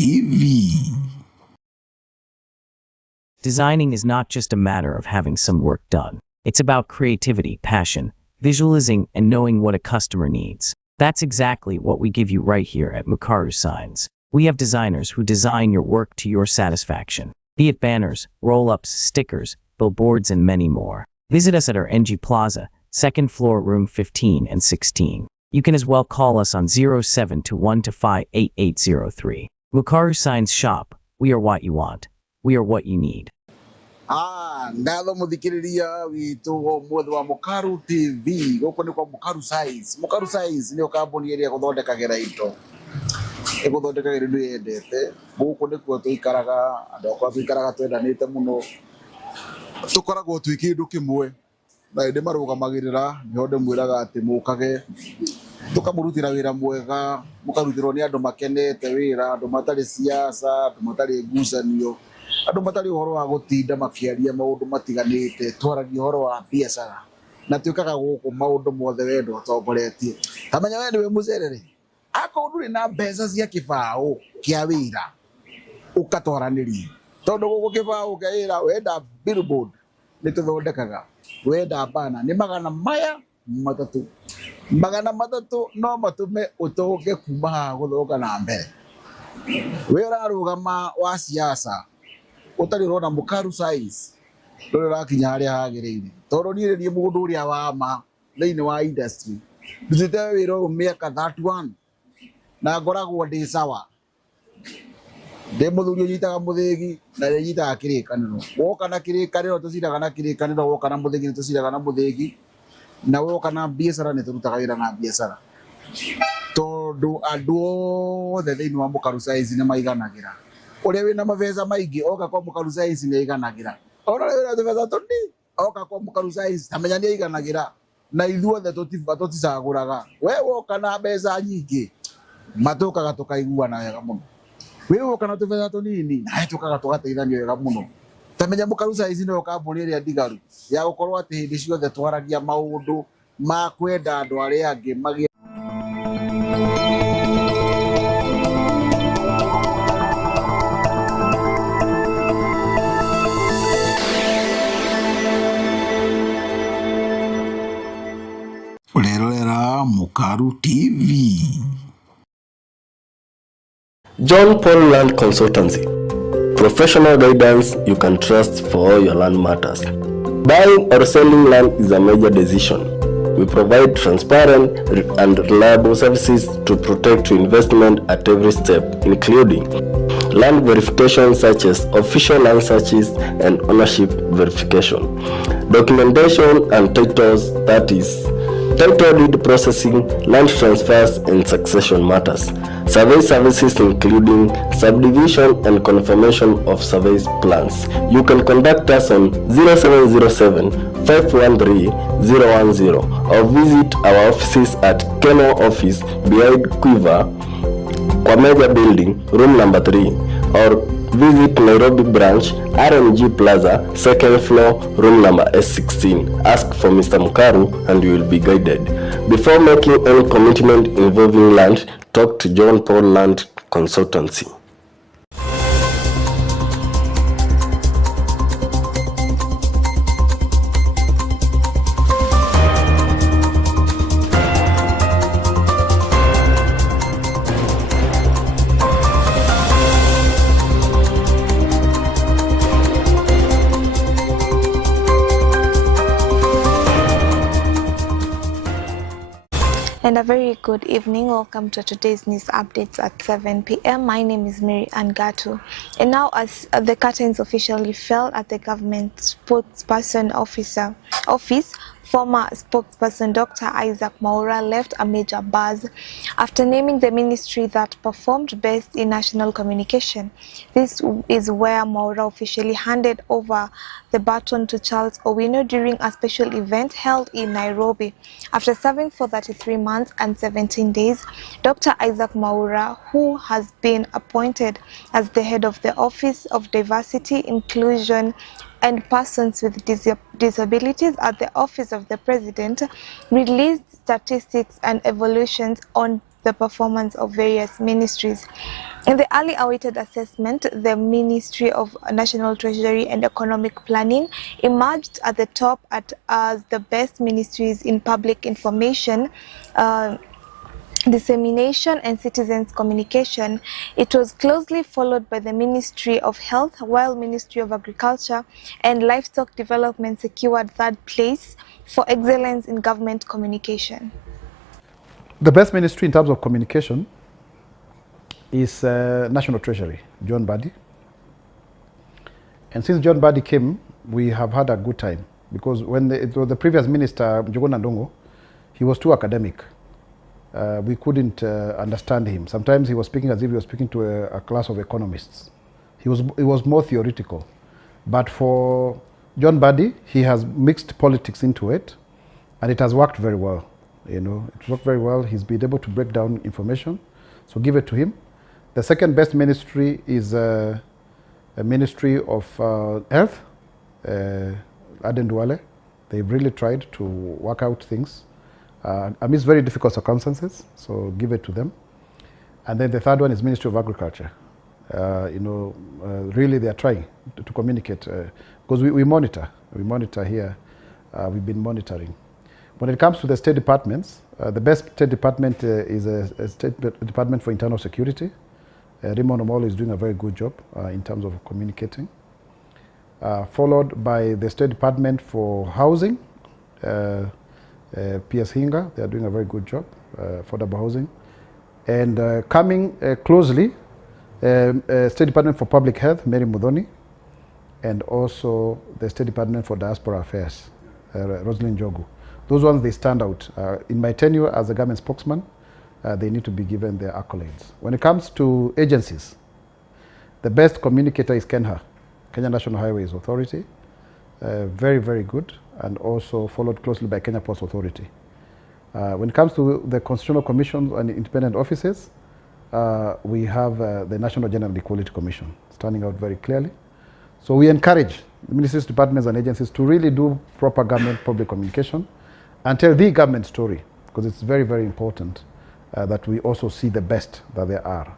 TV. Designing is not just a matter of having some work done. It's about creativity, passion, visualizing, and knowing what a customer needs. That's exactly what we give you right here at Mukaru Signs. We have designers who design your work to your satisfaction. Be it banners, roll-ups, stickers, billboards, and many more. Visit us at our NG Plaza, 2nd floor, room 15 and 16. You can as well call us on 0721258803. Mukaru Signs Shop. We are what you want. We are what you need. Ndalo muthikiriria witu wo muthe wa Mukaru TV goko ni kwa Mukaru Signs. Mukaru Signs ni kambuni iria guthondekagira indo. Iguthondekagira indo yendete. Goko ni kuo tuikaraga, andu akwa tuikaraga twendanite muno. Tukoragwo twi kindu kimwe. Na inde marugamagirira ni honde mwiraga ati mukage. Tukamurutira wira mwega, mukarutirwo ni andu makenete wira, andu matari siasa, andu matari ngucanio. Andu matari uhoro wa gutinda makiaria maundu matiganite, twaragia uhoro wa biacara na tuikaga guku maundu mothe wendo utongoretie. Tamenya we niwe mucerere ako nduri na mbeca cia kibao kia wira ukatwaranirie tondu guku kibao kia wira wenda billboard ni tuthondekaga, wenda bana ni magana matatu no matume utoke kuma guthoka na mbere. Wira rugama wa siasa utari rona Mukaru Signs rore rakinya haria hagiriire tondu ni ni mundu uria wa ma thiini wa industry ndutite wira uyu miaka 31 na ngoragwo ndi sawa ndi muthuri unyitaga muthigi na nyitaga kirikaniro woka na kirikaniro tuciraga na kirikaniro woka na muthigi tuciraga na muthigi na woka na biacara ni turutaga wira na biacara tondu andu othe thiini wa Mukaru Signs ni maiganagira. Uria wina mabeca maingi oka kwa Mukaru Signs ni iganagira. Ora wina tubeca tuni oka kwa Mukaru Signs tamenya ni iganagira. Na ithuothe tuticaguraga. We woka na mbeca nyingi matukaga tukaiguana wega muno. We woka na tubeca tunini na tukaga tugateithania wega muno. Tamenya Mukaru Signs ni kambuni iria ndigaru ya gukorwo ati hindi ciothe twaragia maundu ma kwenda andu aria angi magi Mukaru TV. John Paul Land Consultancy. Professional guidance you can trust for all your land matters. Buying or selling land is a major decision. We provide transparent and reliable services to protect your investment at every step, including land verification such as official land searches and ownership verification, documentation and titles, that is title deed processing, land transfers and succession matters, survey services including subdivision and confirmation of survey plans. You can contact us on 0707 513 010 or visit our offices at Keno Office behind Quiver, Kwamega Building, room number 3, or visit Nairobi branch, RMG Plaza, 2nd floor, room number S16. Ask for Mr. Mukaru and you will be guided. Before making any commitment involving land, talk to John Paul Land Consultancy. And a very good evening. Welcome to today's news updates at 7 p.m. My name is Mary Angatu. And now, as the curtains officially fell at the government spokesperson office, former spokesperson Dr. Isaac Mwaura left a major buzz after naming the ministry that performed best in national communication. This is where Mwaura officially handed over the baton to Charles Owino during a special event held in Nairobi. After serving for 33 months and 17 days, Dr. Isaac Mwaura, who has been appointed as the head of the Office of Diversity, Inclusion and Persons with Disabilities at the Office of the President, released statistics and evaluations on the performance of various ministries. In the early awaited assessment, the Ministry of National Treasury and Economic Planning emerged at the top as the best ministries in public information, dissemination and citizens communication. It was closely followed by the Ministry of Health, while Ministry of Agriculture and Livestock Development secured third place for excellence in government communication. The best ministry in terms of communication is National Treasury, John Badi. And since John Badi came, we have had a good time, because when it was the previous minister, Njuguna Ndongo, he was too academic. We couldn't understand him. Sometimes he was speaking as if he was speaking to a class of economists. He was more theoretical. But for John Badi, he has mixed politics into it, and it has worked very well. You know, it worked very well. He's been able to break down information, so give it to him. The second best ministry is a Ministry of Health, Aden Duale. They've really tried to work out things amidst very difficult circumstances, so give it to them. And then the third one is Ministry of Agriculture. Really they are trying to communicate, because we monitor here. We've been monitoring. When it comes to the state departments, the best state department is a State Department for Internal Security. Raymond Omolo is doing a very good job in terms of communicating. Followed by the State Department for Housing, PS Hinga, they are doing a very good job, affordable housing. And coming closely, State Department for Public Health, Mary Mudhoni, and also the State Department for Diaspora Affairs, Rosalind Jogu. Those ones, they stand out. In my tenure as a government spokesman, they need to be given their accolades. When it comes to agencies, the best communicator is KENHA, Kenya National Highways Authority. Very, very good, and also followed closely by Kenya Ports Authority. When it comes to the Constitutional Commission and independent offices, we have the National Gender Equality Commission standing out very clearly. So we encourage the ministries, departments and agencies to really do proper government public communication and tell the government story, because it's very, very important that we also see the best that there are.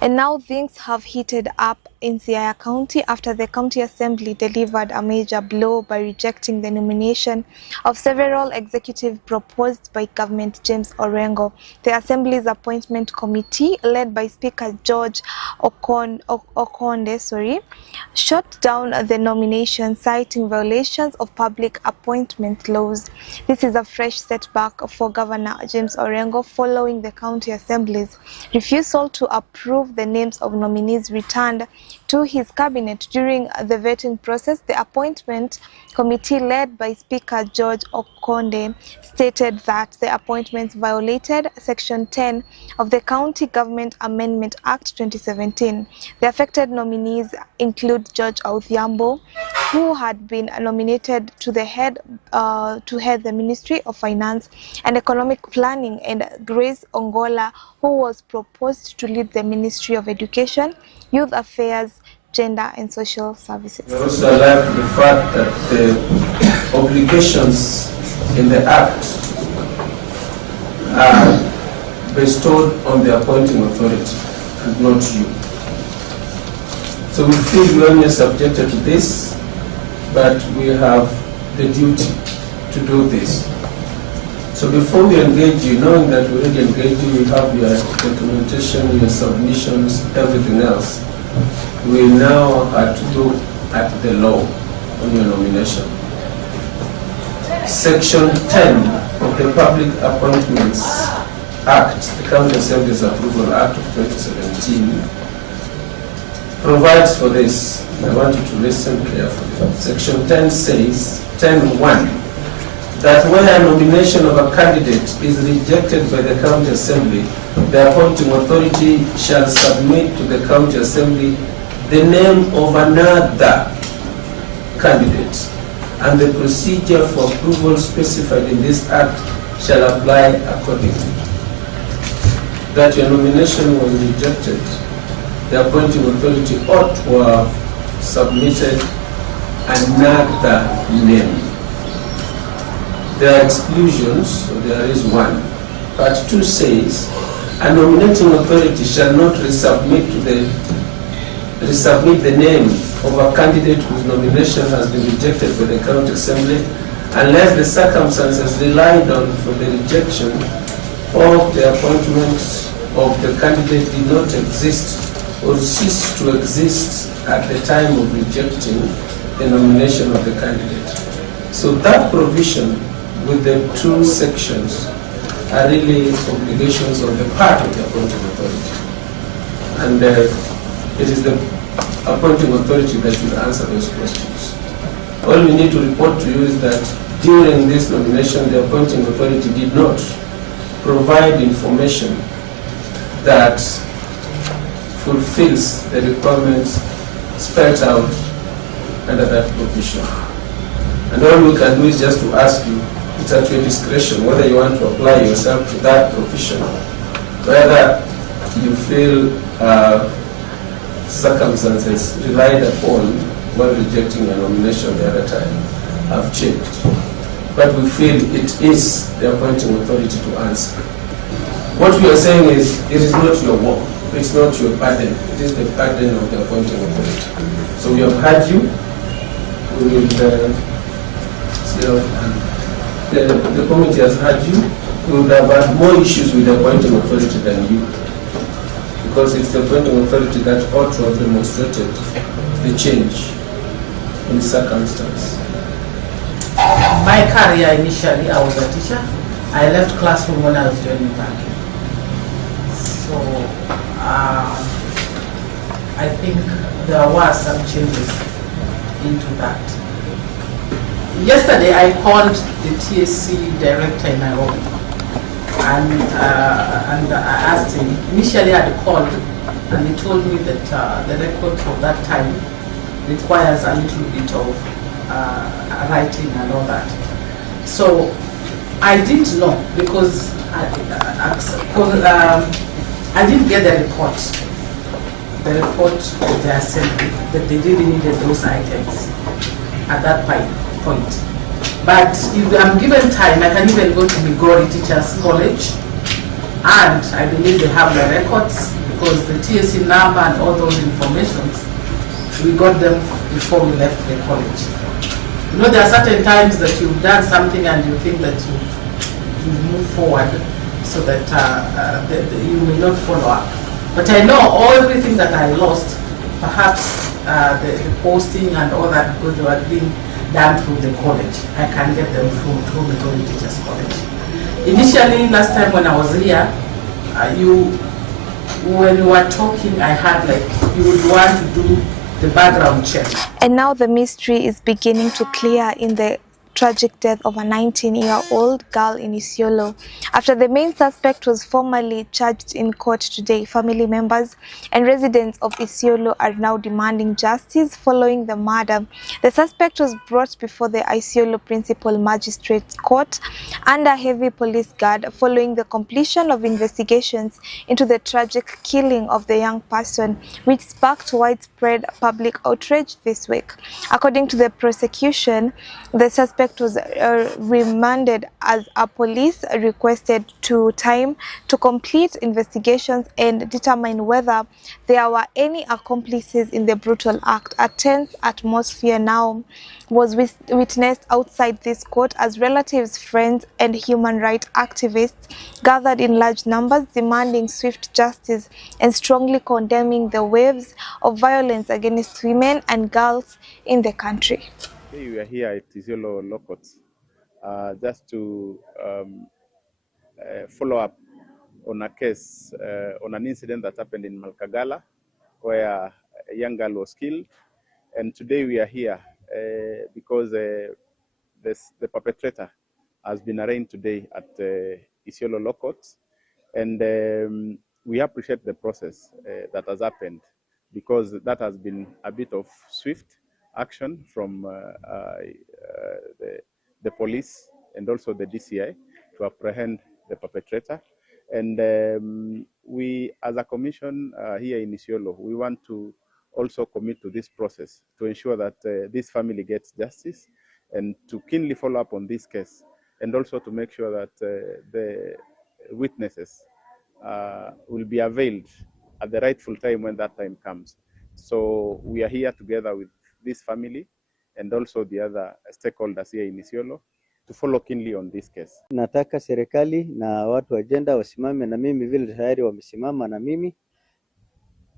And now things have heated up in Siaya County after the County Assembly delivered a major blow by rejecting the nomination of several executives proposed by Government James Orengo. The Assembly's appointment committee, led by Speaker George Okonde, shut down the nomination, citing violations of public appointment laws. This is a fresh setback for Governor James Orengo following the County Assembly's refusal to approve the names of nominees returned to his cabinet during the vetting process. The appointment committee, led by Speaker George Okonde, stated that the appointments violated Section 10 of the County Government Amendment Act 2017. The affected nominees include George Authiambo, who had been nominated to head the Ministry of Finance and Economic Planning, and Grace Ongola, who was proposed to lead the Ministry of Education, Youth Affairs, Gender and Social Services. We also alive to the fact that the obligations in the Act are bestowed on the appointing authority and not you. So we feel we only subjected to this, but we have the duty to do this. So before we engage you, knowing that we already engaged you, you have your documentation, your submissions, everything else, we now have to look at the law on your nomination. Section 10 of the Public Appointments Act, the County Assembly's Approval Act of 2017, provides for this. I want you to listen carefully. Section 10 says, 10.1, that when a nomination of a candidate is rejected by the County Assembly, the appointing authority shall submit to the County Assembly the name of another candidate, and the procedure for approval specified in this Act shall apply accordingly. That your nomination was rejected, the appointing authority ought to have submitted another name. There are exclusions, so there is one. Part 2 says, a nominating authority shall not resubmit the name of a candidate whose nomination has been rejected by the County Assembly unless the circumstances relied on for the rejection of the appointment of the candidate did not exist or cease to exist at the time of rejecting the nomination of the candidate. So that provision with the 2 sections are really obligations on the part of the appointing authority. And it is the appointing authority that should answer those questions. All we need to report to you is that during this nomination, the appointing authority did not provide information that fulfills the requirements spelled out under that provision. And all we can do is just to ask you, it's at your discretion whether you want to apply yourself to that provision, whether you feel circumstances relied upon when rejecting a nomination the other time have changed. But we feel it is the appointing authority to answer. What we are saying is, it is not your work, it's not your burden, it is the burden of the appointing authority. So we have heard you, we will the committee has heard you. We would have had more issues with the appointing authority than you, because it's the appointing authority that ought to have demonstrated the change in circumstance. My career initially, I was a teacher. I left classroom when I was joining banking. So I think there were some changes into that. Yesterday, I called the TSC director in Nairobi, and I asked him. Initially, I had called, and he told me that the record for that time requires a little bit of writing and all that. So I didn't know, because I didn't get the report of the assembly that they really needed those items at that point. But if I'm given time, I can even go to Migori Teachers College, and I believe they have the records, because the TSC number and all those informations, we got them before we left the college. You know, there are certain times that you've done something and you think that you move forward so that you may not follow up. But I know everything that I lost, perhaps the posting and all that, because they were being done through the college. I can get them through Migori Teachers College. Initially, last time when I was here, when you were talking, I had like, you would want to do the background check. And now the mystery is beginning to clear in the tragic death of a 19-year-old girl in Isiolo. After the main suspect was formally charged in court today, family members and residents of Isiolo are now demanding justice following the murder. The suspect was brought before the Isiolo Principal Magistrates Court under heavy police guard following the completion of investigations into the tragic killing of the young person, which sparked widespread public outrage this week. According to the prosecution, the suspect was remanded as a police requested time to complete investigations and determine whether there were any accomplices in the brutal act. A tense atmosphere now was witnessed outside this court as relatives, friends, and human rights activists gathered in large numbers demanding swift justice and strongly condemning the waves of violence against women and girls in the country. We are here at Isiolo Law Courts just to follow up on a case, on an incident that happened in Malkagala, where a young girl was killed. And today we are here because the perpetrator has been arraigned today at Isiolo Law Courts. And we appreciate the process that has happened, because that has been a bit of swift action from the police and also the DCI to apprehend the perpetrator. And we, as a commission here in Isiolo, we want to also commit to this process to ensure that this family gets justice, and to keenly follow up on this case, and also to make sure that witnesses will be availed at the rightful time when that time comes. So we are here together with this family and also the other stakeholders here in Isiolo to follow keenly on this case. Nataka serikali na watu wa agenda wasimame na mimi vile tayari wamesimama na mimi.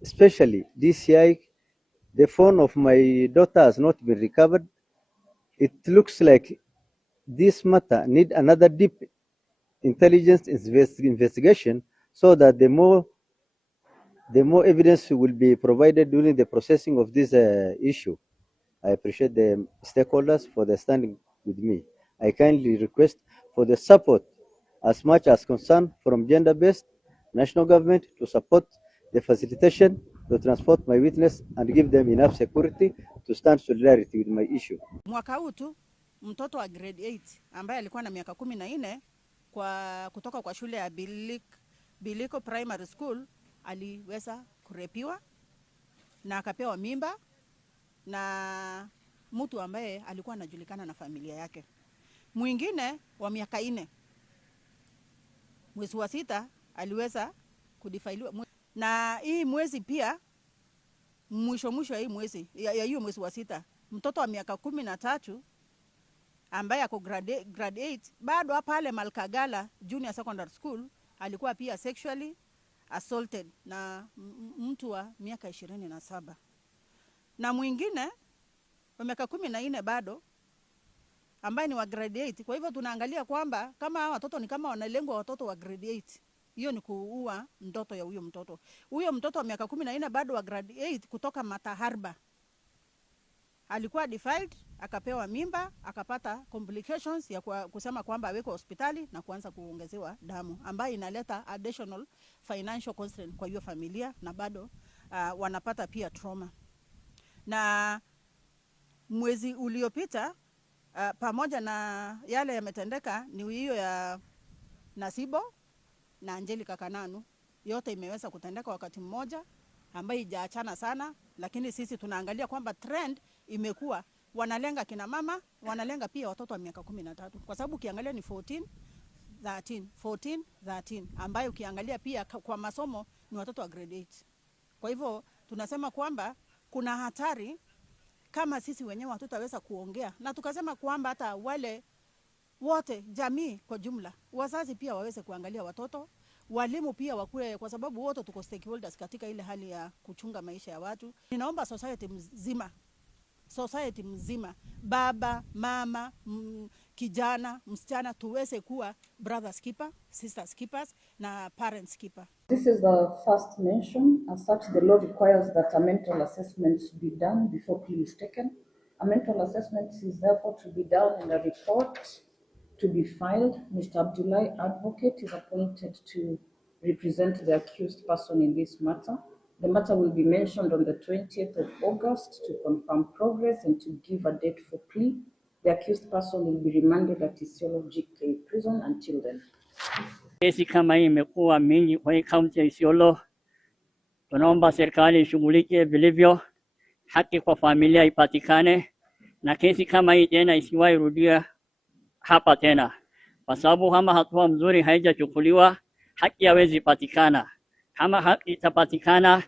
Especially DCI, the phone of my daughter has not been recovered. It looks like this matter need another deep intelligence investigation so that the more evidence will be provided during the processing of this issue. I appreciate the stakeholders for their standing with me. I kindly request for the support as much as concern from gender-based national government to support the facilitation to transport my witness and give them enough security to stand solidarity with my issue. Mwaka huu tu mtoto wa grade 8 ambaye alikuwa na miaka 14 kutoka kwa shule ya Biliko Primary School aliweza kurepiwa na akapewa mimba na mtu ambaye alikuwa anajulikana na familia yake. Mwingine wa miaka 4 mwezi wa 6 aliweza kudifailiwa, na hii mwezi pia mwisho ya hii mwezi ya hiyo mwezi wa 6 mtoto wa miaka 13 ambaye ako grade 8 bado hapa pale Malkagala Junior Secondary School alikuwa pia sexually assaulted na mtu wa miaka 27. Na mwingine wa miaka 14 bado ambaye ni wa grade 8. Kwa hivyo tunaangalia kwamba kama watoto ni kama wanalengwa watoto wa grade 8. Hiyo ni kuua ndoto ya huyo mtoto. Huyo mtoto wa miaka 14 bado wa grade 8 kutoka Mataharba alikuwa defiled, akapewa mimba, akapata complications ya kusema kwamba aweko hospitali na kuanza kuongezewa damu ambayo inaleta additional financial constraint kwa hiyo familia, na bado wanapata pia trauma. Na mwezi uliopita pamoja na yale yametendeka ni hiyo ya Nasibo na Angelica Kananu, yote imeweza kutendeka wakati mmoja ambayo ijaachana sana, lakini sisi tunaangalia kwamba trend imekuwa wanalenga kina mama, wanalenga pia watoto wa miaka 13, kwa sababu ukiangalia ni 14 13 ambayo ukiangalia pia kwa masomo ni watoto wa grade 8. Kwa hivyo tunasema kwamba kuna hatari kama sisi wenyewe hatutaweza kuongea, na tukasema kwamba hata wale wote jamii kwa jumla, wazazi pia waweze kuangalia watoto, walimu pia wakue, kwa sababu wote tuko stakeholders katika ile hali ya kuchunga maisha ya watu. Ninaomba society mzima, baba, mama, kijana, msichana, tuweze kuwa brothers keeper, sisters keepers na parents keeper. This is the first mention. As such, the law requires that a mental assessment be done before plea is taken. A mental assessment is therefore to be done and a report to be filed. Mr. Abdullahi Advocate is appointed to represent the accused person in this matter. The matter will be mentioned on the 20th of August to confirm progress and to give a date for plea. The accused person will be remanded at Isiolo GK prison until then. Kesi kama hii imekuwa mingi kwa kaunti ya Isiolo. Tunaomba serikali ishughulike vilivyo, haki kwa familia ipatikane, na kesi kama hii tena isiwahi rudia hapa tena, kwa sababu kama hatua mzuri haijachukuliwa haki haiwezi patikana. Kama haki itapatikana,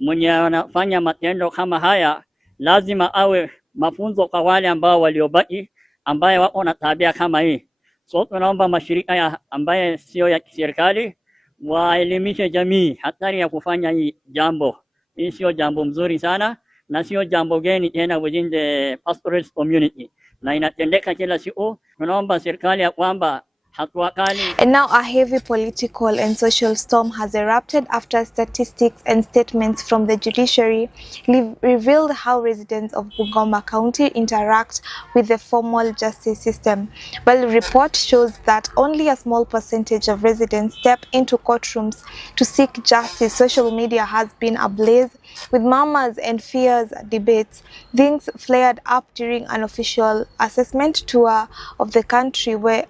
mwenye anafanya matendo kama haya lazima awe mafunzo kwa wale ambao waliobaki ambaye wako na tabia kama hii. So tunaomba mashirika ambaye sio ya kiserikali waelimishe jamii hatari ya kufanya hii jambo. Hii sio jambo mzuri sana na sio jambo geni tena within the pastoralist community, na inatendeka kila siku. Tunaomba serikali ya kwamba And now a heavy political and social storm has erupted after statistics and statements from the judiciary revealed how residents of Bungoma County interact with the formal justice system. While the report shows that only a small percentage of residents step into courtrooms to seek justice, social media has been ablaze with murmurs and fierce debates. Things flared up during an official assessment tour of the country where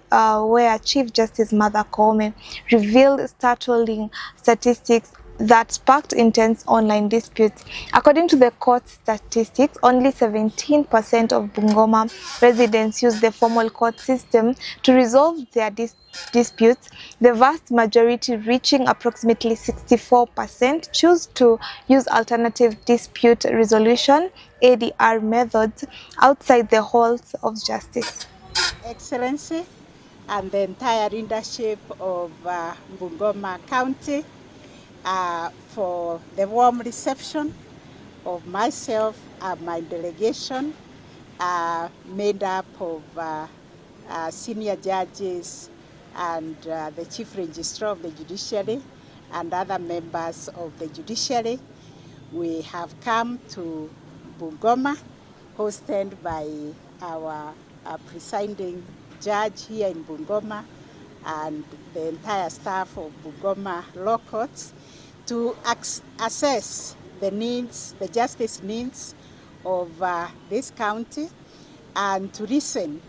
Chief Justice Martha Koome revealed startling statistics that sparked intense online disputes. According to the court statistics, only 17% of Bungoma residents use the formal court system to resolve their disputes. The vast majority, reaching approximately 64%, choose to use alternative dispute resolution (ADR) methods outside the halls of justice. Excellency and the entire leadership of Bungoma County for the warm reception of myself and my delegation made up of senior judges and the Chief Registrar of the Judiciary and other members of the Judiciary. We have come to Bungoma, hosted by our presiding judge here in Bungoma and the entire staff of Bungoma Law Courts to assess the needs, the justice needs of this county and to listen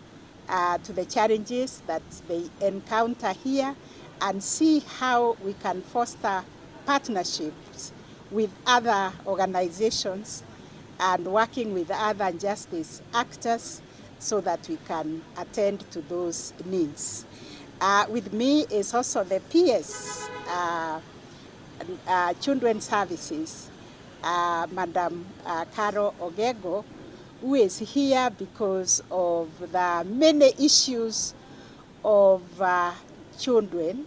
to the challenges that they encounter here and see how we can foster partnerships with other organizations and working with other justice actors so that we can attend to those needs. With me is also the PS Children Services, Madam Carol Ogego, who is here because of the many issues of children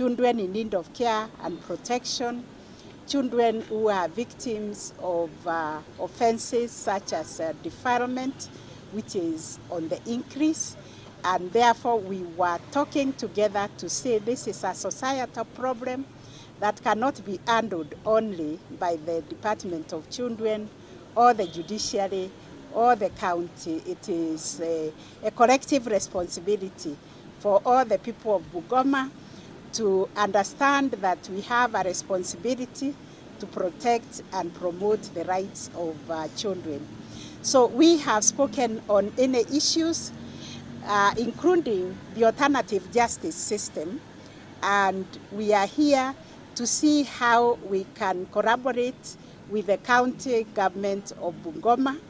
in need of care and protection, children who are victims of offenses such as defilement, which is on the increase. And therefore we were talking together to say this is a societal problem that cannot be handled only by the Department of Children or the judiciary or the county. It is a collective responsibility for all the people of Bungoma to understand that we have a responsibility to protect and promote the rights of children. So we have spoken on any issues, including the alternative justice system, and we are here to see how we can collaborate with the county government of Bungoma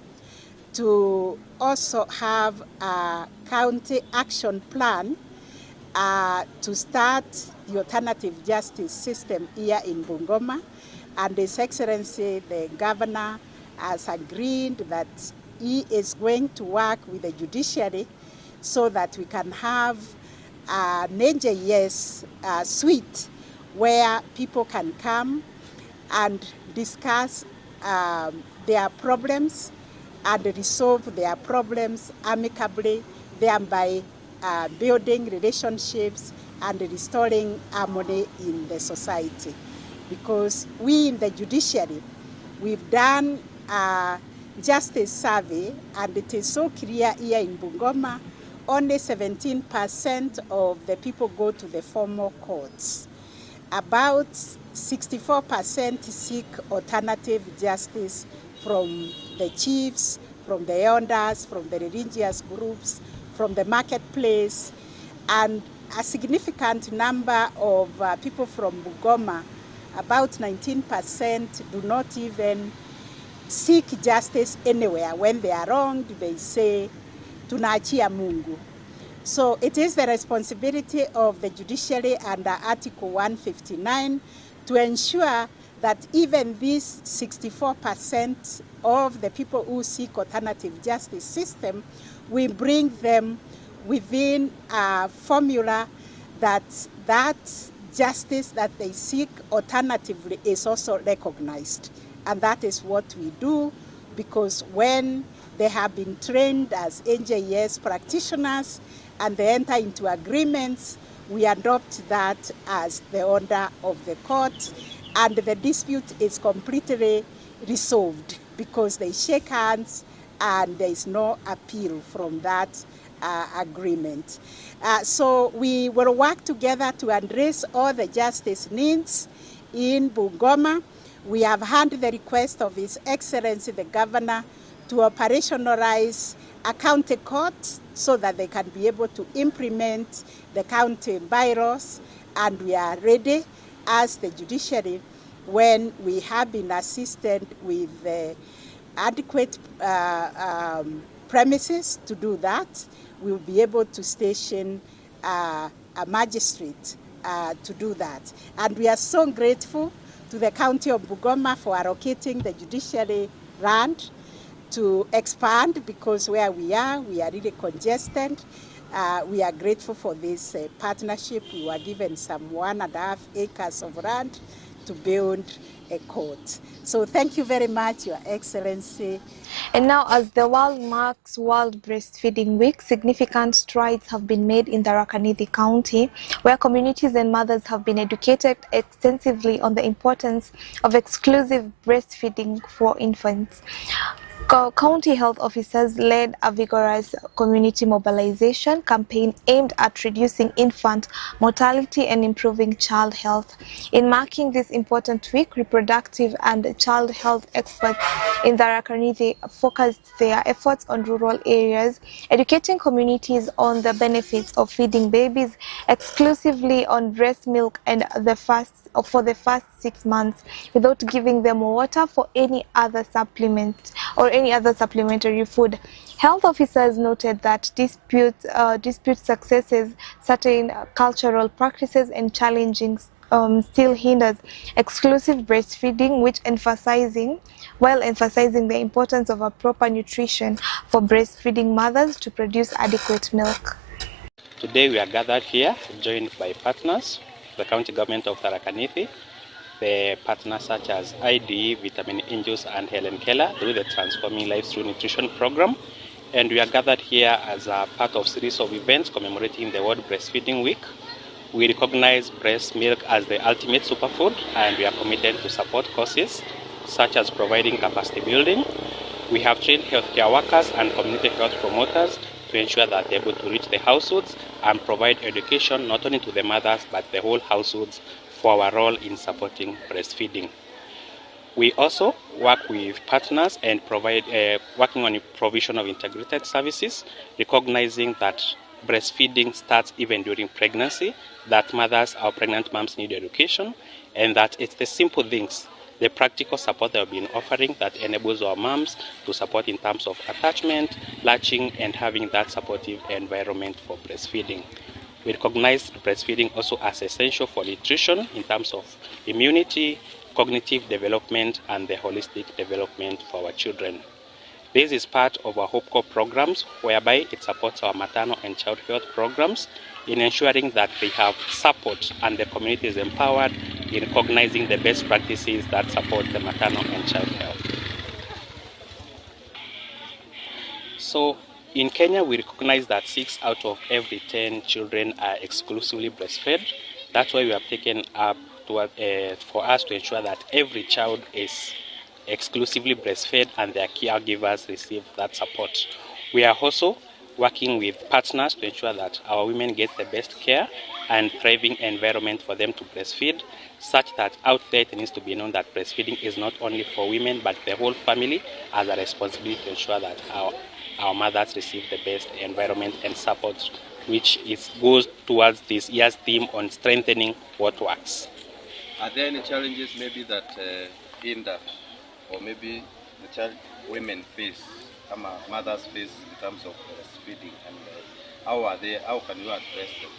to also have a county action plan to start the alternative justice system here in Bungoma. And His Excellency, the Governor, has agreed that he is going to work with the judiciary so that we can have an NJS suite where people can come and discuss their problems and resolve their problems amicably, thereby building relationships and restoring harmony in the society. Because we in the judiciary, we've done a justice survey, and it is so clear here in Bungoma, only 17% of the people go to the formal courts. About 64% seek alternative justice from the chiefs, from the elders, from the religious groups, from the marketplace, and a significant number of people from Bungoma, about 19%, do not even seek justice anywhere. When they are wronged, they say, tunaachia Mungu. So it is the responsibility of the judiciary under Article 159 to ensure that even these 64% of the people who seek alternative justice system, we bring them within a formula that justice that they seek alternatively is also recognized. And that is what we do, because when they have been trained as NJS practitioners and they enter into agreements, we adopt that as the order of the court, and the dispute is completely resolved because they shake hands and there is no appeal from that agreement. So we will work together to address all the justice needs in Bungoma. We have heard the request of His Excellency the Governor to operationalize a county court so that they can be able to implement the county bylaws, and we are ready as the judiciary when we have been assisted with adequate premises to do that, we will be able to station a magistrate to do that. And we are so grateful to the County of Bungoma for allocating the judiciary land to expand, because where we are really congested. We are grateful for this partnership. We were given some 1.5 acres of land to build a court. So thank you very much, Your Excellency. And now, as the world marks World Breastfeeding Week, significant strides have been made in Tharaka Nithi County, where communities and mothers have been educated extensively on the importance of exclusive breastfeeding for infants. County health officers led a vigorous community mobilization campaign aimed at reducing infant mortality and improving child health. In marking this important week, reproductive and child health experts in Tharaka Nithi focused their efforts on rural areas, educating communities on the benefits of feeding babies exclusively on breast milk and for the first 6 months, without giving them water for any other supplement or any other supplementary food. Health officers noted that dispute successes, certain cultural practices and challenging still hinders exclusive breastfeeding, while emphasizing the importance of a proper nutrition for breastfeeding mothers to produce adequate milk. Today we are gathered here, joined by partners, the county government of Tharaka Nithi, the partners such as IDE, Vitamin Angels and Helen Keller through the Transforming Lives Through Nutrition program. And we are gathered here as a part of series of events commemorating the World Breastfeeding Week. We recognize breast milk as the ultimate superfood, and we are committed to support causes such as providing capacity building. We have trained healthcare workers and community health promoters to ensure that they're able to reach the households and provide education not only to the mothers but the whole households for our role in supporting breastfeeding. We also work with partners and working on the provision of integrated services, recognizing that breastfeeding starts even during pregnancy, that mothers or pregnant moms need education, and that it's the simple things, the practical support that we've been offering that enables our moms to support in terms of attachment, latching, and having that supportive environment for breastfeeding. We recognize breastfeeding also as essential for nutrition in terms of immunity, cognitive development, and the holistic development for our children. This is part of our Hope Corps programs, whereby it supports our maternal and child health programs in ensuring that they have support and the community is empowered in recognizing the best practices that support the maternal and child health. So in Kenya, we recognize that 6 out of every 10 children are exclusively breastfed. That's why we have taken up for us to ensure that every child is exclusively breastfed and their caregivers receive that support. We are also working with partners to ensure that our women get the best care and thriving environment for them to breastfeed, such that out there it needs to be known that breastfeeding is not only for women but the whole family has a responsibility to ensure that our mothers receive the best environment and support, which goes towards this year's theme on strengthening what works. Are there any challenges maybe that hinder or maybe women face, mothers face in terms of breastfeeding, and how can you address them,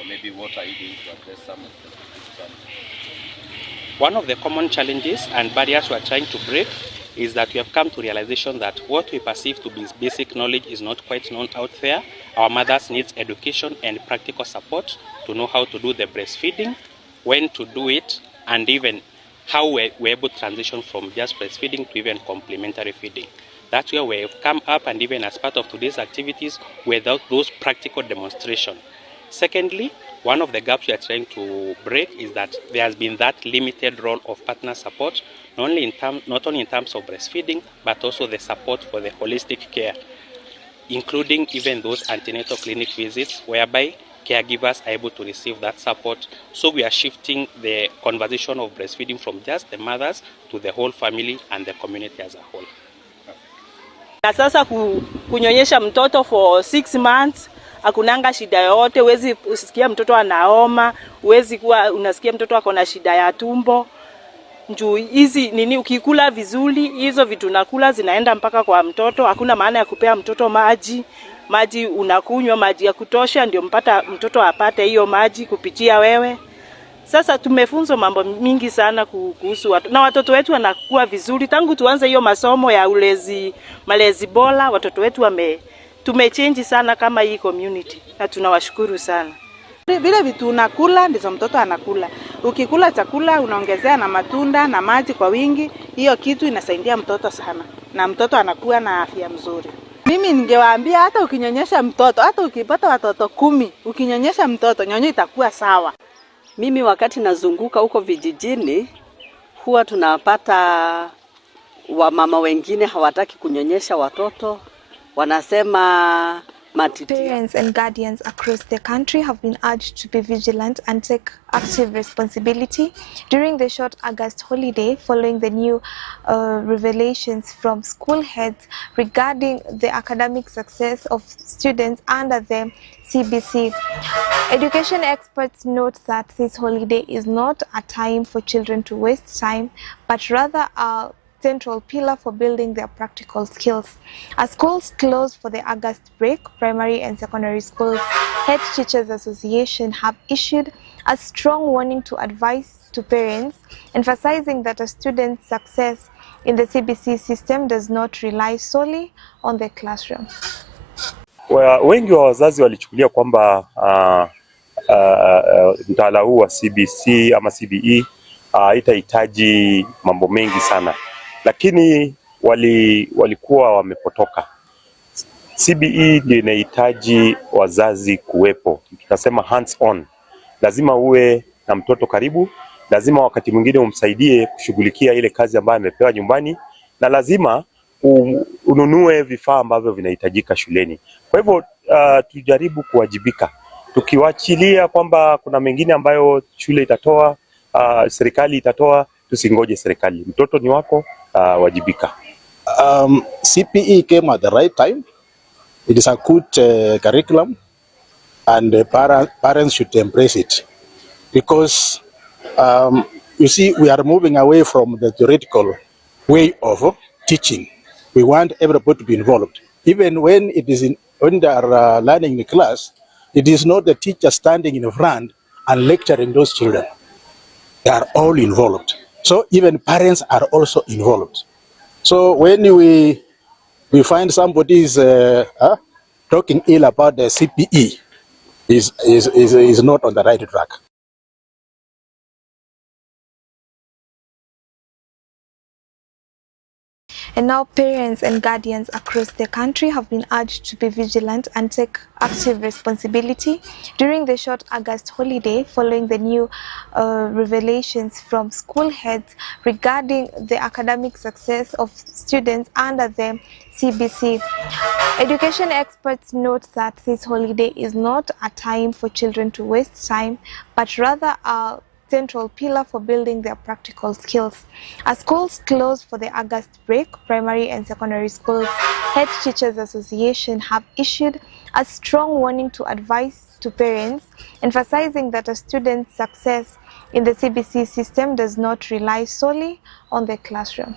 or maybe what are you doing to address some of these challenges? One of the common challenges and barriers we are trying to break is that we have come to realization that what we perceive to be basic knowledge is not quite known out there. Our mothers need education and practical support to know how to do the breastfeeding, when to do it, and even how we're able to transition from just breastfeeding to even complementary feeding. That's where we've come up, and even as part of today's activities, without those practical demonstration. Secondly, one of the gaps we are trying to break is that there has been that limited role of partner support, not only in terms of breastfeeding, but also the support for the holistic care, including even those antenatal clinic visits, whereby caregivers are able to receive that support. So we are shifting the conversation of breastfeeding from just the mothers to the whole family and the community as a whole. Na sasa kunyonyesha mtoto for 6 months hakunanga shida yote, huwezi usikia mtoto anaoma, huwezi kuwa unasikia mtoto ako na shida ya tumbo. Njuu hizi nini ukikula vizuri hizo vitu nakula zinaenda mpaka kwa mtoto. Hakuna maana ya kupea mtoto maji unakunywa maji ya kutosha ndio mtoto apate hiyo maji kupitia wewe. Sasa tumefunzwa mambo mingi sana kuhusu na watoto wetu wanakuwa vizuri tangu tuanze hiyo masomo ya malezi bora. Watoto wetu tumechange sana kama hii community na tunawashukuru sana. Vile vitu unakula ndizo mtoto anakula. Ukikula chakula unaongezea na matunda na maji kwa wingi, hiyo kitu inasaidia mtoto sana na mtoto anakuwa na afya mzuri. Mimi ningewaambia hata ukinyonyesha mtoto, hata ukipata watoto 10, ukinyonyesha mtoto nyonyo itakuwa sawa. Mimi wakati nazunguka huko vijijini huwa tunapata wamama wengine hawataki kunyonyesha watoto, wanasema matiti. Parents and guardians across the country have been urged to be vigilant and take active responsibility during the short August holiday following the new revelations from school heads regarding the academic success of students under the CBC. Education experts note that this holiday is not a time for children to waste time, but rather a central pillar for building their practical skills. As schools close for the August break, primary and secondary schools Head Teachers Association have issued a strong warning to advise to parents, emphasizing that a student's success in the CBC system does not rely solely on the classroom. Wengi wa wazazi walichukulia kwamba mtaala huu wa CBC ama CBE itahitaji mambo mengi sana, lakini walikuwa wamepotoka. CBE ndio inahitaji wazazi kuwepo. Tunasema hands on. Lazima uwe na mtoto karibu, lazima wakati mwingine umsaidie kushughulikia ile kazi ambayo amepewa nyumbani, na lazima ununue vifaa ambavyo vinahitajika shuleni. Kwa hivyo tujaribu kuwajibika. Tukiwachilia kwamba kuna mengine ambayo shule itatoa, serikali itatoa, tusingoje serikali. Mtoto ni wako, wajibika. CPE came at the right time. It is a good curriculum, and parents should embrace it, because you see, we are moving away from the theoretical way of teaching. We want everybody to be involved. Even when when they are learning in the class, it is not the teacher standing in front and lecturing those children. They are all involved. So even parents are also involved. So when we find somebody is talking ill about the CPE, is not on the right track. And now parents and guardians across the country have been urged to be vigilant and take active responsibility during the short August holiday following the new revelations from school heads regarding the academic success of students under the CBC. Education experts note that this holiday is not a time for children to waste time, but rather a central pillar for building their practical skills. As schools close for the August break, primary and secondary schools Head Teachers Association have issued a strong warning to advise to parents, emphasizing that a student's success in the CBC system does not rely solely on the classroom.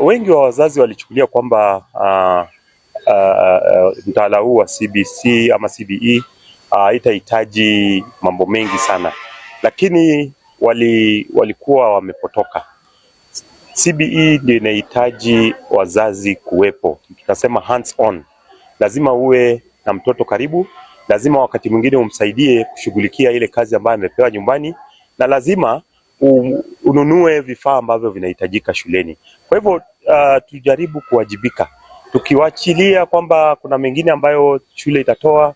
Wengi wa wazazi walichukulia kwamba mtaala huu wa CBC ama CBE itahitaji mambo mengi sana, lakini walikuwa wamepotoka. CBE ndio inahitaji wazazi kuwepo. Tunasema hands on. Lazima uwe na mtoto karibu, lazima wakati mwingine umsaidie kushughulikia ile kazi ambayo amepewa nyumbani, na lazima ununue vifaa ambavyo vinahitajika shuleni. Kwa hivyo tujaribu kuwajibika. Tukiwachilia kwamba kuna mengine ambayo shule itatoa,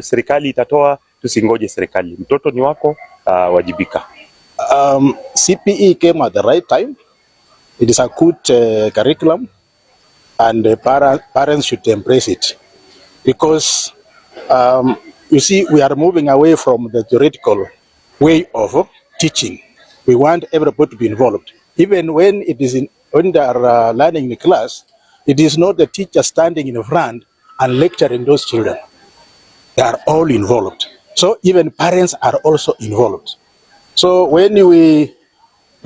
serikali itatoa, tusingoje serikali. Mtoto ni wako, wajibika. CPE came at the right time. It is a good curriculum, and parents should embrace it, because you see, we are moving away from the theoretical way of teaching. We want everybody to be involved. Even when when they are learning in the class, It is not the teacher standing in front and lecturing those children. They are all involved. So even parents are also involved. So when we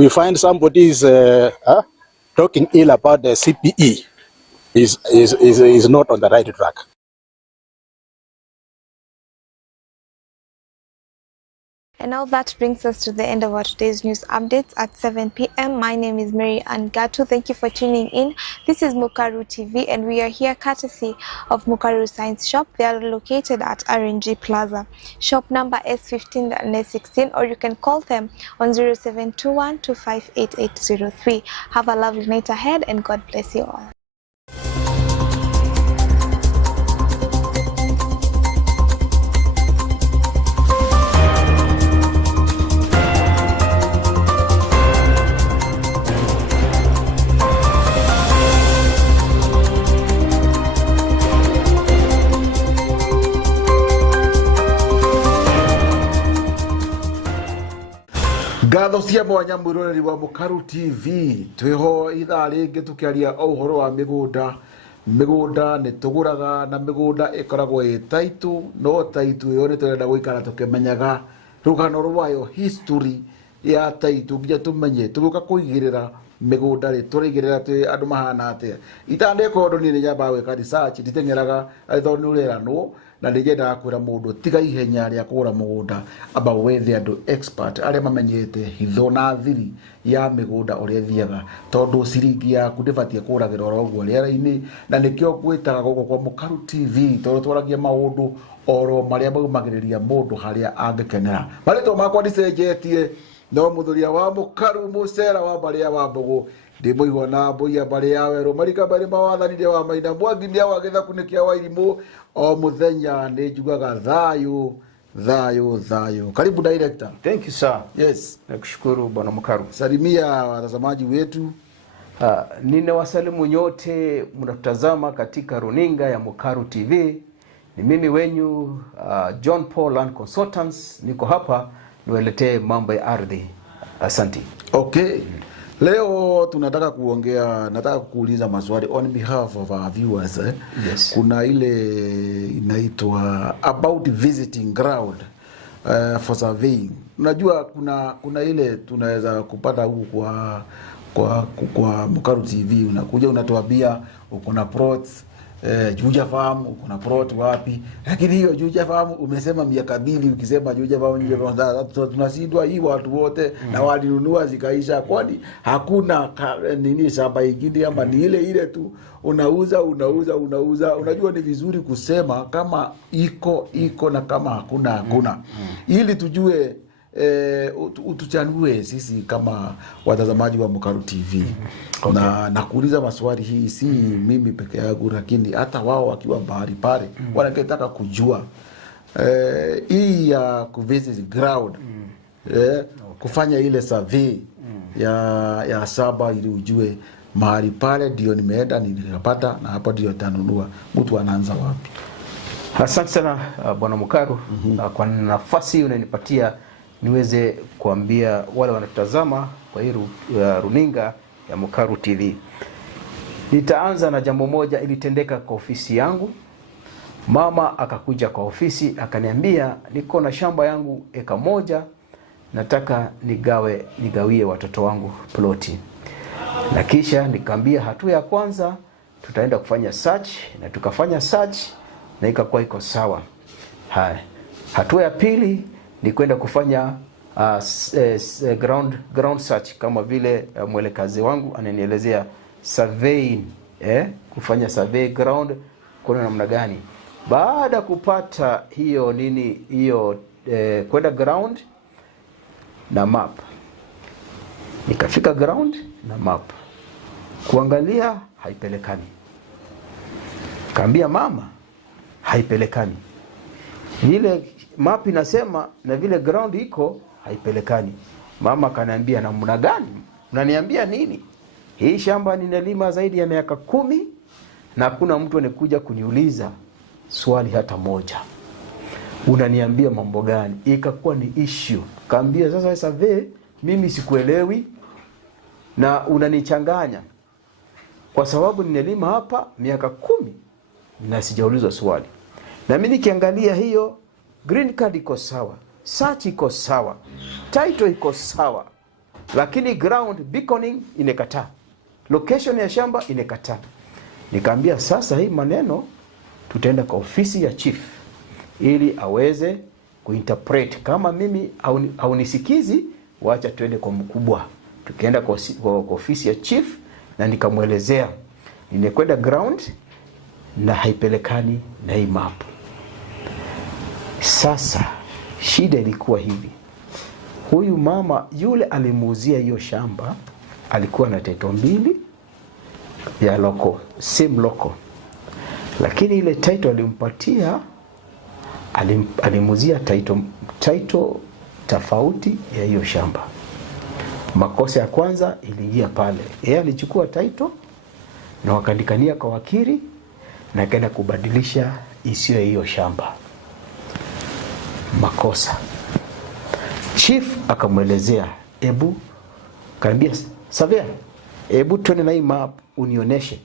find somebody is talking ill about the CPE, is not on the right track. And now that brings us to the end of our today's news updates at 7 p.m. My name is Mary Angatu. Thank you for tuning in. This is Mukaru TV and we are here courtesy of Mukaru Science Shop. They are located at RNG Plaza. Shop number S15 and S16, or you can call them on 0721 258803. Have a lovely night ahead and God bless you all. Ngatho cia mwanya mwiroreri wa Mukaru TV tweho ithaa ringi tukiaria uhoro wa migunda ni tuguraga na migunda ikoragwo itaitu no taitu iyo ni turenda guikara tukimenyaga rugano rwayo history ya taitu nginya tumenye tuguka kuigirira migunda ri turigirira twi andu mahana atia itandiko ndo ni nyamba gwika research nditengeraga tondu ni ureranwo na ndigenda kwira mundu tiga ihenya ria kugura mugunda aba wethe andu expert aria mamenyete hitho na thiri ya migunda uria thiaga tondu siringi yaku ndibatie kuragira oro guo riera-ini na nikio gwitaga guko kwa Mukaru TV tondu twaragia maundu oro maria maumagiriria mundu haria angikenera marito makwa ndicenjetie no muthuria wa Mukaru mucera wa baria wa Mbogo ndimuigwa na mbuya baria ya Weru marika bari mawathanire wa Maina Mwangi ndia wa Githaku nikia wa Irimu o muthenya ni njugaga thayo. Karibu director. Thank you sir. Yes. Nakushukuru bwana Mukaru. Salimia watazamaji wetu. Ninawasalimu nyote mnatazama katika runinga ya Mukaru TV. Ni mimi wenyu John Paul Land Consultants, niko hapa niwaletee mambo ya ardhi. Asante. Okay. Leo tunataka nataka kuuliza maswali on behalf of our viewers. Yes. Kuna ile inaitwa about visiting ground for surveying. Unajua kuna ile tunaweza kupata huku kwa Mukaru TV, unakuja unatuambia uko na plots Juja Farm, uko na plot wapi, lakini hiyo Juja Farm umesema miaka 2 ukisema Juja Farm tunashindwa hii watu wote na walinunua zikaisha, kwani hakuna nini shamba ingine ama ni ile tu unauza. Unajua ni vizuri kusema kama iko na kama hakuna ili tujue utuchanue sisi kama watazamaji wa Mukaru TV. Okay. Na kuuliza maswali hii si mimi peke yangu, lakini hata wao wakiwa bahari pale wanataka kujua hii ya kuvisit ground, kufanya ile survey ya saba ili ujue mahali pale ndio nimeenda nilipata na hapa ndio tanunua. Mtu anaanza wapi? Asante sana bwana Mukaru kwa nafasi hii unanipatia niweze kuambia wale wanatazama kwa hii runinga ya Mukaru TV. Nitaanza na jambo moja ilitendeka kwa ofisi yangu. Mama akakuja kwa ofisi akaniambia niko na shamba yangu 1 nataka nigawie watoto wangu ploti. Na kisha nikamwambia hatua ya kwanza tutaenda kufanya search, na tukafanya search na ikakuwa iko sawa. Haya. Hatua ya pili ni kwenda kufanya ground search kama vile mwelekazi wangu ananielezea surveying, kufanya survey ground kuna namna gani. Baada kupata hiyo kwenda ground na map, nikafika ground na map kuangalia haipelekani. Kaambia mama haipelekani, ile map inasema na vile ground iko haipelekani. Mama kananiambia namna gani? Unaniambia nini? Hii shamba ninalima zaidi ya miaka 10 na hakuna mtu anekuja kuniuliza swali hata moja. Unaniambia mambo gani? Ikakuwa ni issue. Kaambia sasa survey mimi sikuelewi na unanichanganya. kwa sababu ninelima hapa miaka 10 na sijaulizwa swali. Na mimi nikiangalia hiyo green card iko sawa, search iko sawa, title iko sawa, lakini ground beaconing inekataa, location ya shamba inekataa. Nikaambia sasa hii maneno tutaenda kwa ofisi ya chief ili aweze kuinterpret. Kama mimi haunisikizi, wacha tuende kwa mkubwa. Tukaenda kwa ofisi ya chief na nikamwelezea nimekwenda ground na haipelekani na hii map. Sasa shida ilikuwa hivi, huyu mama yule alimuuzia hiyo shamba alikuwa na title 2 ya loko, same loko, lakini ile title alimpatia alimuzia title tofauti ya hiyo shamba. Makosa ya kwanza iliingia pale, yeye alichukua title na wakandikania kwa wakili na kaenda kubadilisha isiyo hiyo shamba. Makosa. Chief akamwelezea, ebu kaambia Savea, ebu tuone na hii map unioneshe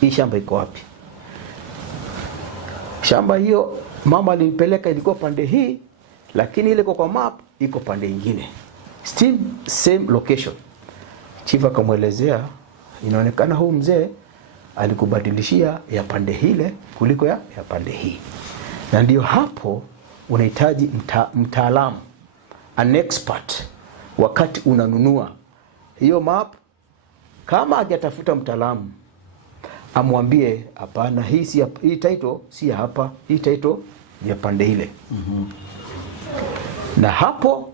hii shamba iko wapi. Shamba hiyo mama alinipeleka ilikuwa pande hii, lakini ile kwa map iko pande nyingine, still same location. Chief akamwelezea, inaonekana huu mzee alikubadilishia ya pande hile kuliko ya pande hii. Na ndio hapo unahitaji mtaalamu, an expert. Wakati unanunua hiyo map, kama hajatafuta mtaalamu, amwambie hapana, hii title si ya hapa, hii title ni ya pande ile. Na hapo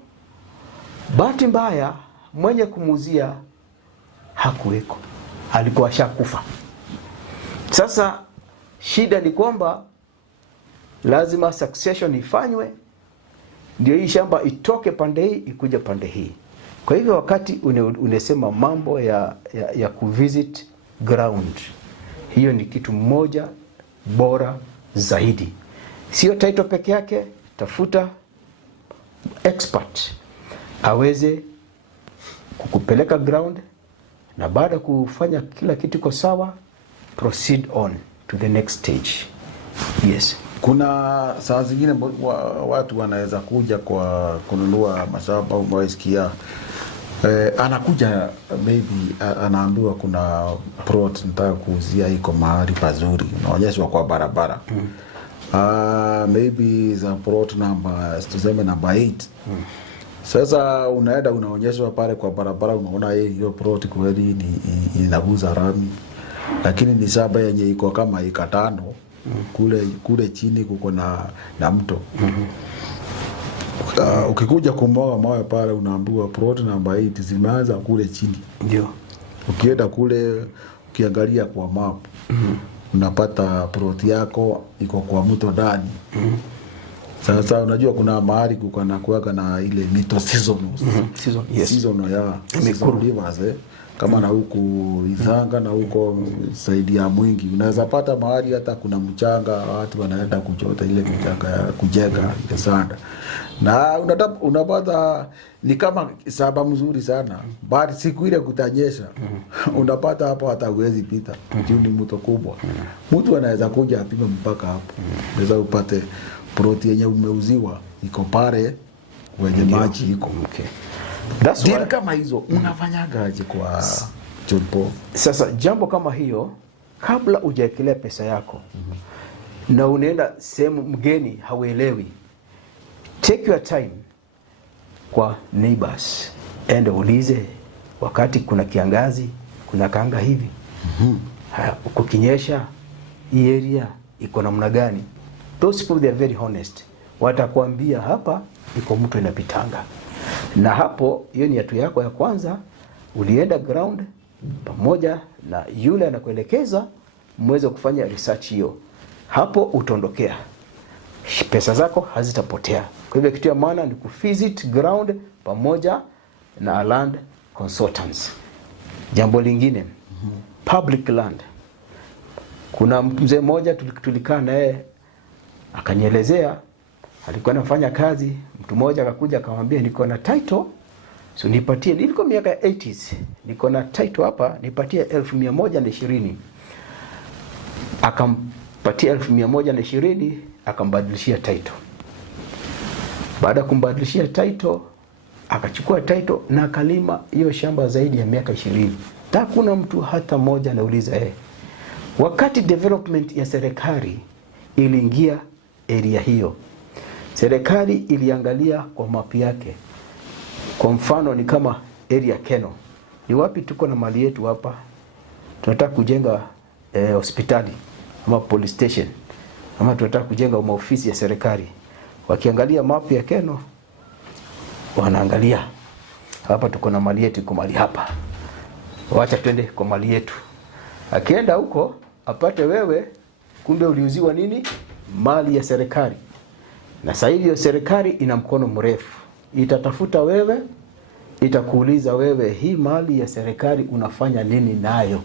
bahati mbaya mwenye kumuzia hakuweko, alikuwa shakufa. Sasa shida ni kwamba lazima succession ifanywe ndio hii shamba itoke pande hii ikuja pande hii. Kwa hivyo wakati unesema mambo ya kuvisit ground, hiyo ni kitu moja bora zaidi. Sio title peke yake, tafuta expert aweze kukupeleka ground, na baada kufanya kila kitu kwa sawa, proceed on to the next stage. Yes. Kuna saa zingine watu wanaweza kuja kwa kununua mashamba au mwaisikia anakuja maybe anaambiwa kuna plot nataka kuuzia iko mahali pazuri, unaonyeshwa kwa barabara. Maybe za plot number tuseme number 8. Sasa unaenda unaonyeshwa pale kwa barabara, unaona hiyo plot kweli ni inaguza rami, lakini ni shamba yenye iko kama eka 5. Kule chini kuko na mto. Ukikuja kumwaga mawe pale unaambiwa plot number 8 zimeanza kule chini. Ndio. Ukienda kule ukiangalia kwa map, unapata plot yako iko kwa mto ndani. Sasa unajua kuna mahali kuko na kuweka na ile mito seasonal. Seasonal ya Mikuru rivers kama na huku Ithanga na huko saidi ya Mwingi, unaweza pata mahali hata kuna mchanga, watu wanaenda kuchota ile mchanga ya kujenga ile sanda, na unapata ni kama saba mzuri sana, bali siku ile kutanyesha unapata hapo hata uwezi pita, ni mto kubwa. Mtu anaweza kuja apime mpaka hapo, unaweza upate plot yenye umeuziwa iko pale wenye maji iko. Okay. That's why kama hizo unafanyaga aje kwa Jompo? Sasa jambo kama hiyo, kabla hujaekelea pesa yako na unaenda sehemu mgeni hauelewi, take your time kwa neighbors, ende ulize wakati kuna kiangazi kuna kanga hivi, kukinyesha hii area iko namna gani. Those people, they are very honest, watakwambia hapa iko mtu inapitanga. Na hapo hiyo ni hatua yako ya kwanza, ulienda ground pamoja na yule anakuelekeza, mweze kufanya research hiyo. Hapo utaondokea, pesa zako hazitapotea. Kwa hivyo kitu ya maana ni kuvisit ground pamoja na land consultants. Jambo lingine, public land. Kuna mzee mmoja tulikaa naye akanielezea, alikuwa anafanya kazi, mtu mmoja akakuja akamwambia niko na title So nipatie, nilikuwa miaka ya 80s, niko na title hapa, nipatie 1120. Akampatia 1120, akambadilishia title. Baada kumbadilishia title, akachukua title na akalima hiyo shamba zaidi ya miaka 20. Hakuna mtu hata mmoja anauliza wakati development ya serikali iliingia area hiyo, serikali iliangalia kwa mapi yake. Kwa mfano ni kama area Keno. Ni wapi tuko na mali yetu hapa? Tunataka kujenga hospitali ama police station, ama tunataka kujenga maofisi ya serikali. Wakiangalia mapi ya Keno, wanaangalia hapa tuko na mali yetu, iko mali hapa, wacha twende kwa mali yetu. Akienda huko apate wewe kumbe uliuziwa nini? Mali ya serikali. Na sasa hivi serikali ina mkono mrefu, itatafuta wewe, itakuuliza wewe, hii mali ya serikali unafanya nini nayo?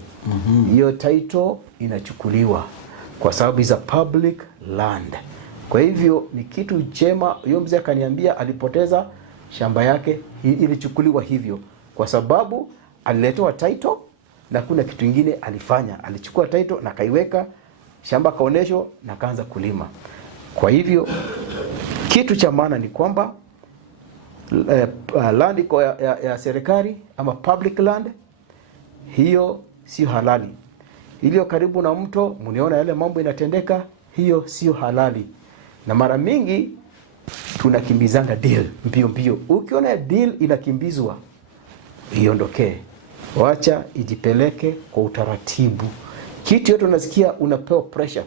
Hiyo title inachukuliwa kwa sababu is a public land. Kwa hivyo ni kitu chema. Huyo mzee akaniambia alipoteza shamba yake ilichukuliwa hivyo kwa sababu aliletewa title na kuna kitu kingine alifanya. Alichukua title na kaiweka shamba, kaonesho na kaanza kulima. Kwa hivyo kitu cha maana ni kwamba land ya serikali ama public land, hiyo sio halali. Iliyo karibu na mto, mniona yale mambo inatendeka, hiyo sio halali. Na mara mingi tunakimbizanga deal mbio mbio. Ukiona deal inakimbizwa, iondokee. Wacha ijipeleke kwa utaratibu. Kitu yote unasikia unapewa pressure.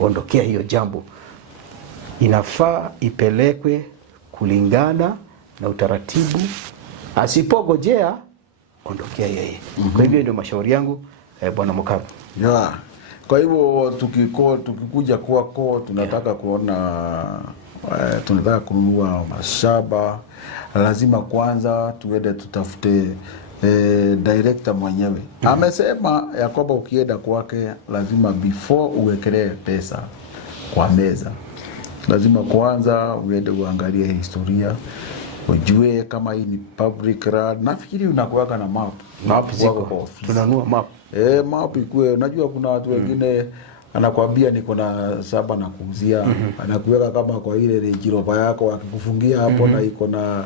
Ondokea hiyo jambo. Inafaa ipelekwe kulingana na utaratibu. Asipogojea, ondokea yeye. Kwa hivyo ndio mashauri yangu Bwana Mukaru. Yeah. Kwa hivyo tukikuja kwako tunataka kuona tunataka kununua mashamba, lazima kwanza tuende tutafute director mwenyewe. Amesema ya kwamba ukienda kwake lazima before uwekelee pesa kwa meza, lazima kwanza uende uangalie historia, ujue kama hii ni public land. Nafikiri unakuweka na map ziko, tunanua map. Map ikue, unajua kuna watu wengine anakuambia niko na saba na kuuzia, anakuweka kama kwa ile rejiroba yako, akikufungia hapo na iko na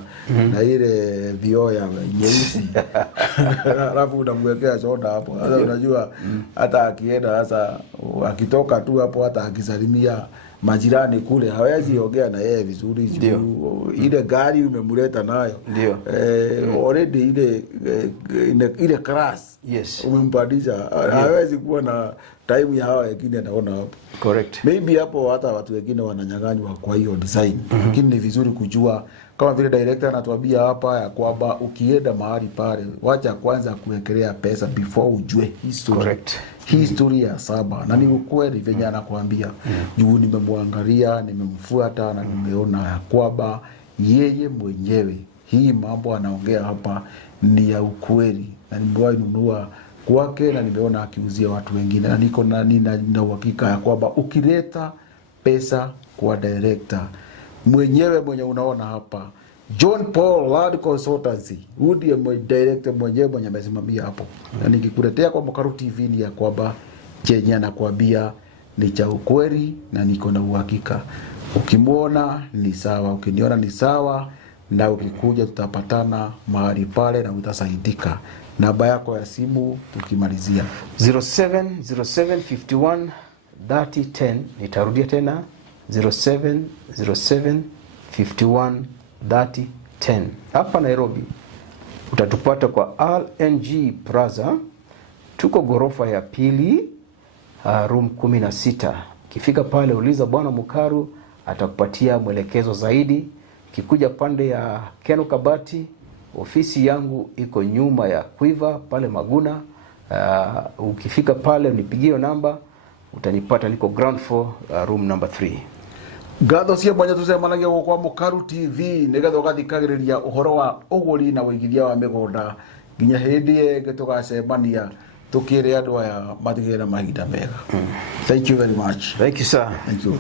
na ile vioo ya nyeusi alafu unamwekea soda hapo. Sasa unajua hata akienda sasa, akitoka tu hapo, hata akisalimia majirani kule hawezi ongea na yeye vizuri. Ile gari umemleta nayo already ile class umempandisha, hawezi kuwa na time ya hawa wengine. Naona hapo correct, maybe hapo hata watu wengine wananyang'anywa kwa hiyo design. Lakini ni vizuri kujua, kama vile director anatuambia hapa ya kwamba ukienda mahali pale, wacha kwanza kuwekelea pesa before ujue history. Correct. History ya saba. Na ni ukweli venye anakuambia. Juu nimemwangalia, nimemfuata na nimeona ya kwamba yeye mwenyewe hii mambo anaongea hapa ni ya ukweli. Na nimewahi nunua kwake na nimeona akiuzia watu wengine, na niko na uhakika ya kwamba ukileta pesa kwa director mwenyewe mwenye unaona hapa, John Paul Land Consultancy, ndiye director mwenyewe mwenye amesimamia hapo. Na nikikuletea kwa Mukaru TV ni ya kwamba chenye anakuambia ni cha ukweli na niko na uhakika. Ukimwona ni sawa, ukiniona ni sawa, na ukikuja tutapatana mahali pale na utasaidika. Namba yako ya simu tukimalizia 070751 3010. Nitarudia tena 070751 3010. Hapa Nairobi utatupata kwa RNG Plaza, tuko gorofa ya pili, room 16. Kifika pale uliza Bwana Mukaru, atakupatia mwelekezo zaidi. Kikuja pande ya Keno Kabati, ofisi yangu iko nyuma ya Quiver pale Maguna. Ukifika pale unipigie namba, utanipata, niko ground floor, room number 3. Gatho cia mwanya tucemanagia kwa Mukaru TV nigetha ugathikagiriria uhoro wa uguri na wigithia wa migunda nginya hindi enge tugacemania tukire andu aya matigire na mahinda mega. Thank you very much. Thank you sir. Thank you.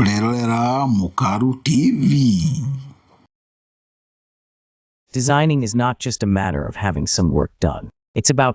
Ulirorera Mukaru TV. Designing is not just a matter of having some work done. It's about